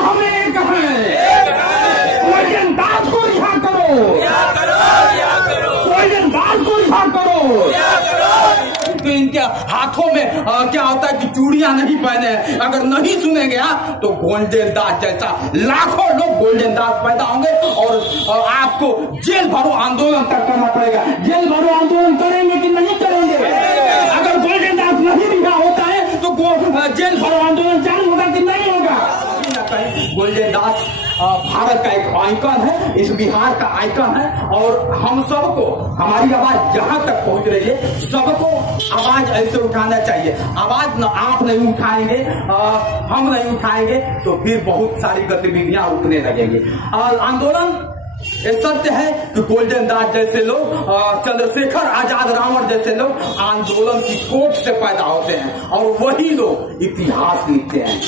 हम एक हैं। गोल्डन दास को रिहा करो, गोल्डन दास को रिहा करो। तो इनके हाथों में क्या होता है कि चूड़ियां नहीं पहने, अगर नहीं सुनेंगे तो गोल्डन दास जैसा लाखों लोग गोल्डन दास पैदा होंगे और आपको जेल भरो आंदोलन तक करना पड़ेगा। जेल भरो आंदोलन करेंगे कि नहीं करेंगे? अगर गोल्डन दास नहीं रिहा होता है तो जेल भरो आंदोलन चालू होगा कि नहीं होगा? गोल्डन दास भारत का एक आइकन है, इस बिहार का आइकन है और हम सबको हमारी आवाज जहां तक पहुंच रही है, सबको आवाज ऐसे उठाना चाहिए। आवाज न आप नहीं उठाएंगे, हम नहीं उठाएंगे तो फिर बहुत सारी गतिविधियां रुकने लगेंगी। आंदोलन ये सत्य है कि गोल्डन दास जैसे लोग, चंद्रशेखर आजाद, रावण जैसे लोग आंदोलन की कोट से पैदा होते हैं और वही लोग इतिहास लिखते हैं।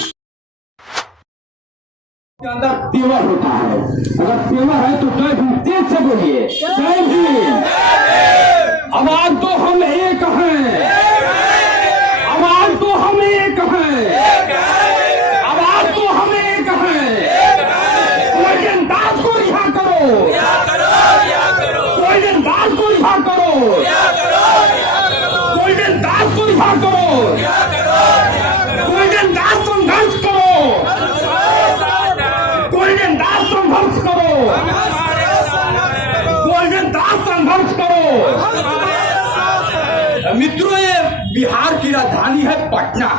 के अंदर तेवर होता है, अगर तेवर है तो जय भीम तेज से बोलिए, जय भीम। आवाज तो हम एक हैं, आवाज तो हम एक हैं, आवाज तो हम एक हैं। गोल्डन दास को रिहा करो, गोल्डन दास को रिहा करो, गोल्डन दास को रिहा करो, गोल्डन दास संघर्ष करो, गोल्डन दास संघर्ष करो, गोल्डन दास संघर्ष करो। मित्रों, ये बिहार की राजधानी है पटना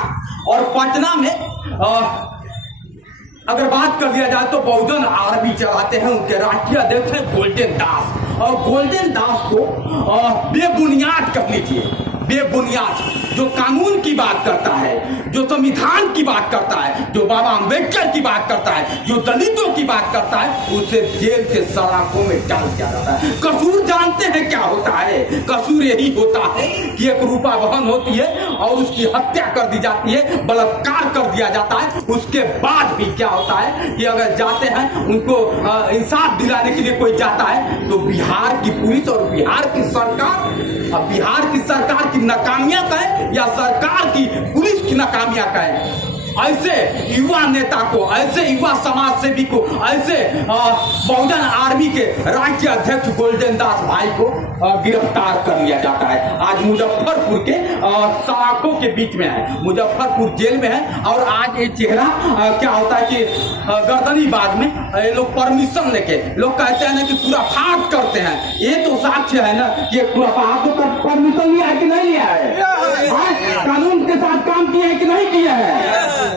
और पटना में अगर बात कर लिया जाए तो बहुजन आर्मी चलाते हैं, उनके राष्ट्रीय अध्यक्ष हैं गोल्डन दास। और गोल्डन दास को बेबुनियाद कह लीजिए, बेबुनियाद, जो कानून की बात करता है, जो संविधान की बात करता है, जो बाबा अंबेडकर की बात करता है, जो दलितों की बात करता है, उसे जेल के सलाखों में डाल दिया जाता है। कसूर जानते हैं क्या होता है? कसूर यही होता है कि एक रूपा बहन होती है और उसकी हत्या कर दी जाती है, बलात्कार कर दिया जाता है। उसके बाद भी क्या होता है कि अगर जाते हैं उनको इंसाफ दिलाने के लिए कोई जाता है तो बिहार की पुलिस और बिहार की सरकार की नाकामियां कहें या सरकार की पुलिस की नाकामियां कहें, ऐसे युवा नेता को, ऐसे युवा समाज सेवी को, ऐसे बहुजन आर्मी के राज्य अध्यक्ष गोल्डन दास भाई को गिरफ्तार कर लिया जाता है। आज मुजफ्फरपुर के सलाखों के बीच में है, मुजफ्फरपुर जेल में है। और आज ये चेहरा क्या होता है कि गर्दनीबाग में ये लोग परमिशन लेके, लोग कहते हैं ना कि खुराफात करते हैं। ये तो साक्ष्य है ना कि खुराफात को परमिशन लिया है कि नहीं लिया है? कानून के साथ काम किया है कि नहीं किया है?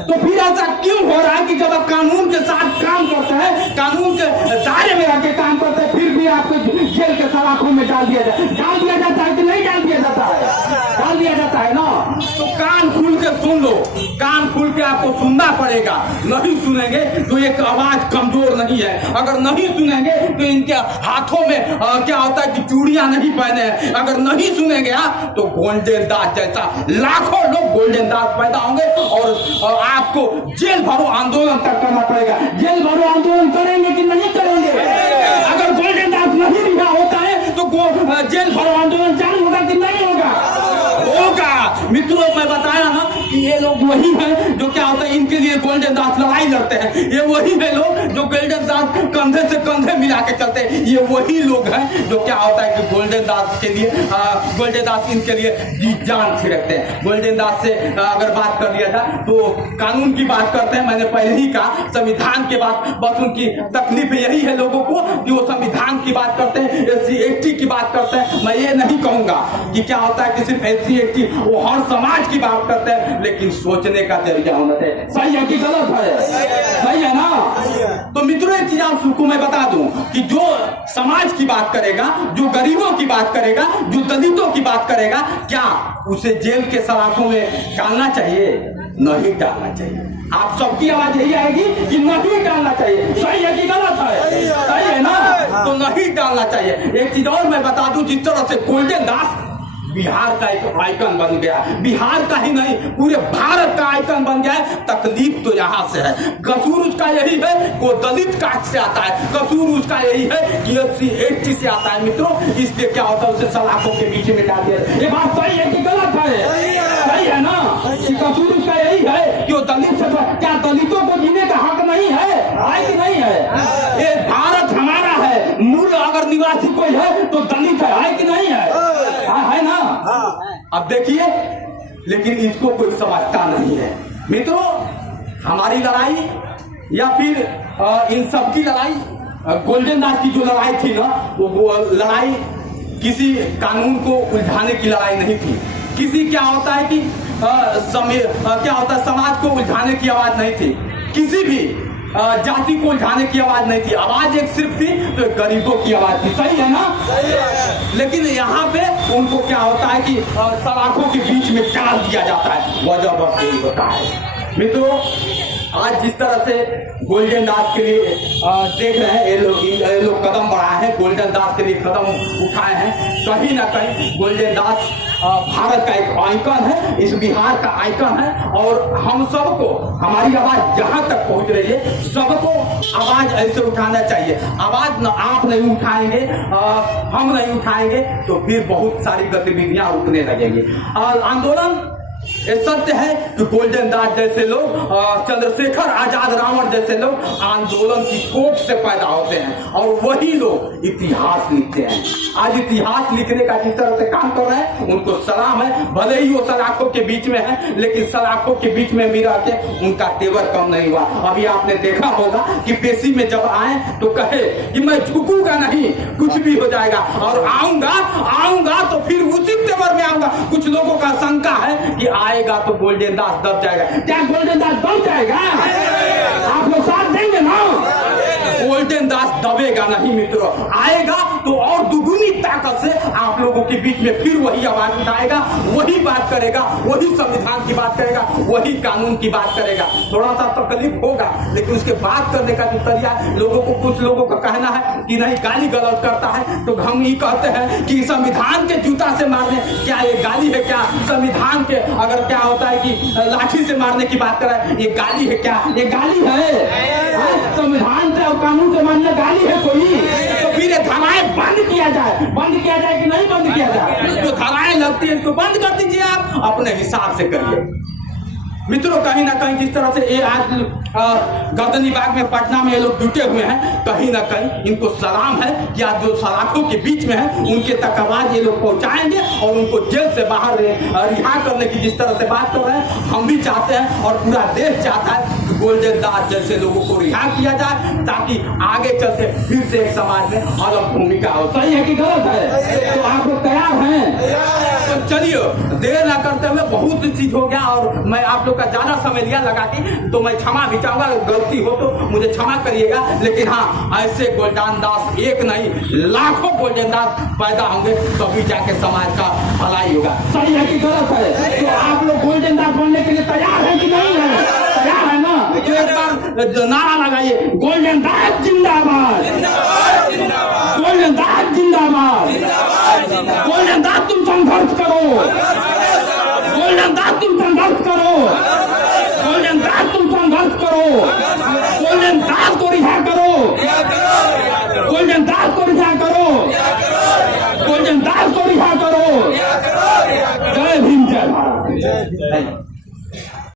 तो फिर ऐसा क्यों हो रहा है कि जब आप कानून के साथ काम करते हैं, कानून के दायरे में आके काम करते हैं, फिर भी आपको जेल के सलाखों में डाल दिया जाता है कि नहीं डाल दिया जाता है? डाल दिया जाता है ना। तो कान खोल के सुन लो, कान खोल के आपको सुनना पड़ेगा। नहीं सुनेंगे तो एक आवाज कमजोर नहीं है, अगर नहीं सुनेंगे तो इनके हाथों में क्या होता है कि चूड़ियां नहीं पहने हैं। अगर नहीं सुनेंगे तो गोल्डन दास जैसा लाखों लोग गोल्डन दास पैदा होंगे और आपको जेल भरो आंदोलन तक करना पड़ेगा। जेल भरो आंदोलन करेंगे कि नहीं करेंगे? अगर गोल्डन दास नहीं रिहा होता है तो जेल भरो आंदोलन चालू होगा कि नहीं होगा? होगा। मित्रों, मैं बताया ना कि ये लोग वही हैं जो क्या होता है, इनके लिए गोल्डन दास लड़ाई लड़ते हैं। ये वही है लोग जो गोल्डन दास कंधे से कंधे मिला के चलते हैं। ये वही लोग हैं जो क्या होता है कि गोल्डन दास के लिए, गोल्डन दास इनके लिए जी जान छिड़कते हैं। गोल्डन दास से अगर बात कर लिया जाए तो कानून की बात करते हैं। मैंने पहले ही कहा संविधान के बात, बस उनकी तकलीफ यही है लोगों को कि वो संविधान की बात करते हैं, SC/ST की बात करते हैं। मैं ये नहीं कहूंगा कि क्या होता है कि सिर्फ SC/ST, वो हर समाज की बात करते हैं, लेकिन सोचने का तरीका होना चाहिए। सही है कि गलत है? सही है ना? तो मित्रों, एक चीज आपको मैं बता दूं कि जो समाज की बात करेगा, जो गरीबों की बात करेगा, जो दलितों की बात करेगा, क्या उसे जेल के सलाखों में डालना चाहिए? नहीं डालना चाहिए। आप सबकी आवाज यही आएगी कि नहीं डालना चाहिए। सही है कि गलत है? सही है ना? तो नहीं डालना चाहिए। एक चीज और मैं बता दूं, जिस तरह से गोल्डन दास बिहार का एक आइकन बन गया, बिहार का ही नहीं पूरे भारत का आइकन बन गया है, तकलीफ तो यहाँ से है। कसूर उसका यही है वो दलित कास्ट से आता है, कसूर उसका यही है कि SC/ST से आता है। मित्रों, इसलिए क्या होता है, उसे सलाखों के बीच में डाल दिया। ये बात सही है कि गलत है? सही है ना? कि कसूर उसका यही है कि वो दलित से, क्या दलितों को जीने का हक नहीं है? आदिवासी कोई है तो दलित है कि नहीं है? है ना? अब देखिए, लेकिन इसको कोई समझता नहीं है मित्रों। हमारी लड़ाई या फिर इन सब की लड़ाई, गोल्डन दास की जो लड़ाई थी ना, वो लड़ाई किसी कानून को उलझाने की लड़ाई नहीं थी। किसी क्या होता है कि क्या होता है, समाज को उलझाने की आवाज नहीं थी, किसी भी जाति को उलझाने की आवाज नहीं थी। आवाज एक सिर्फ थी तो गरीबों की आवाज थी। सही है ना? सही है। लेकिन यहाँ पे उनको क्या होता है कि सलाखों के बीच में डाल दिया जाता है। वजह बस यही होता है मित्रों। आज जिस तरह से गोल्डन दास के लिए देख रहे हैं, ये लोग कदम बढ़ाए हैं, गोल्डन दास के लिए कदम उठाए हैं। कहीं ना कहीं गोल्डन दास भारत का एक आइकन है, इस बिहार का आइकन है। और हम सबको हमारी आवाज जहां तक पहुंच रही है, सबको आवाज ऐसे उठाना चाहिए। आवाज न आप नहीं उठाएंगे, हम नहीं उठाएंगे तो फिर बहुत सारी गतिविधियां रुकने लगेंगी। आंदोलन ये सत्य है कि गोल्डन दास जैसे लोग, चंद्रशेखर आजाद, रावण जैसे लोग आंदोलन की कोख से पैदा होते हैं और वही लोग इतिहास लिखते हैं। आज इतिहास लिखने का जिस तरह से काम कर रहे हैं, उनको सलाम है। भले ही वो सलाखों के बीच में है, लेकिन सलाखों के बीच में भी रह के उनका तेवर कम नहीं हुआ। अभी आपने देखा होगा कि पेशी में जब आए तो कहे कि मैं झुकूंगा नहीं, कुछ भी हो जाएगा, और आऊंगा तो फिर उसी तेवर में आऊंगा। कुछ लोगों का शंका है कि आएगा तो गोल्डन दास दब जाएगा। क्या गोल्डन दास दब जाएगा? आप लोग साथ देंगे ना? गोल्डन दास दबेगा नहीं मित्रों। आएगा तो और दुगुनी ताकत से आप लोगों के बीच में फिर वही आवाज उठाएगा, वही बात करेगा, वही संविधान की बात करेगा, वही कानून की बात करेगा। थोड़ा सा तकलीफ होगा, लेकिन उसके बात करने का जो तरीका, लोगों को, कुछ लोगों का कहना है कि नहीं गाली गलौज करता है, तो हम ये कहते हैं कि संविधान के जूता से मारने, क्या ये गाली है? क्या संविधान के अगर क्या होता है कि लाठी से मारने की बात करें, ये गाली है क्या? ये गाली है? संविधान से और कानून से मानना गाली है कोई? तो फिर ये धाराएं बंद किया जाए कि नहीं बंद किया जाए? जो धाराएं लगती है इसको बंद कर दीजिए, आप अपने हिसाब से करिए मित्रों। कहीं ना कहीं जिस तरह से ये आज गर्दनी बाग में, पटना में ये लोग जुटे हुए हैं, कहीं ना कहीं इनको सलाम है कि आज जो सलाखों के बीच में है उनके तक आवाज ये लोग पहुंचाएंगे और उनको जेल से बाहर रिहा करने की जिस तरह से बात कर रहे हैं, हम भी चाहते हैं और पूरा देश चाहता है कि गोल्डन दास जैसे लोगों को रिहा किया जाए, ताकि आगे चलते फिर से एक समाज में अलग भूमिका हो। सही है कि गलत है? तो आप लोग तैयार हैं? तो चलिए, देर ना करते हुए, बहुत चीज हो गया और मैं आप लोग का ज्यादा समय लिया लगा के, तो मैं क्षमा भी चाहूंगा। गलती हो तो मुझे क्षमा करिएगा। लेकिन हाँ, ऐसे गोल्डन दास एक नहीं, लाखों गोल्डन दास पैदा होंगे, तभी जाके समाज का भलाई होगा। सही है कि गलत है? तो आप लोग गोल्डन दास बनने के लिए तैयार है कि नहीं है? तैयार है ना? तो एक बार नारा लगाइए, गोल्डन दास जिंदाबाद, गोल्डन दास जिंदाबाद, गोल्डन दास तुम संघर्ष करो, गोल्डन दास तुम संघर्ष करो, गोल्डन दास तुम संघर्ष करो, गोल्डन दास को